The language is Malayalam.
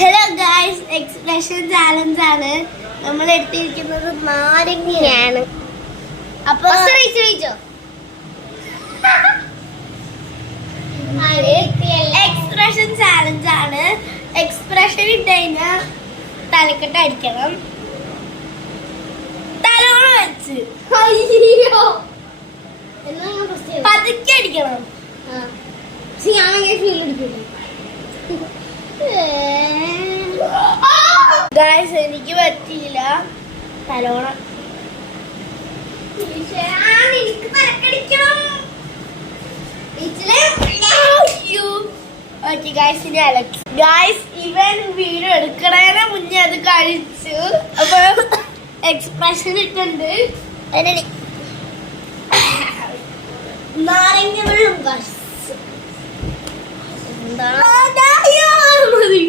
ഹലോ ഗായ്സ്, എക്സ്പ്രഷൻ ചാലഞ്ച് ആണ് നമ്മൾ എടുത്തിരിക്കുന്നത്. നാരങ്ങയാണ്. അപ്പൊ എക്സ്പ്രഷൻ ചാലഞ്ച് ആണ്. എക്സ്പ്രഷൻ ഇട്ടതിന് തലക്കെട്ട് അടിക്കണം. തലോണ വെച്ച് പതുക്കെ അടിക്കണം. ഗായ്സ്, എനിക്ക് പറ്റിയില്ല. തലോണ ഗായ്സ്, ഇവൻ വീഡിയോ എടുക്കണേനെ മുന്നേ അത് കഴിച്ചു. അപ്പൊ എക്സ്പ്രഷൻ ഇട്ടുണ്ട്. നാരങ്ങ വെള്ളം മതി.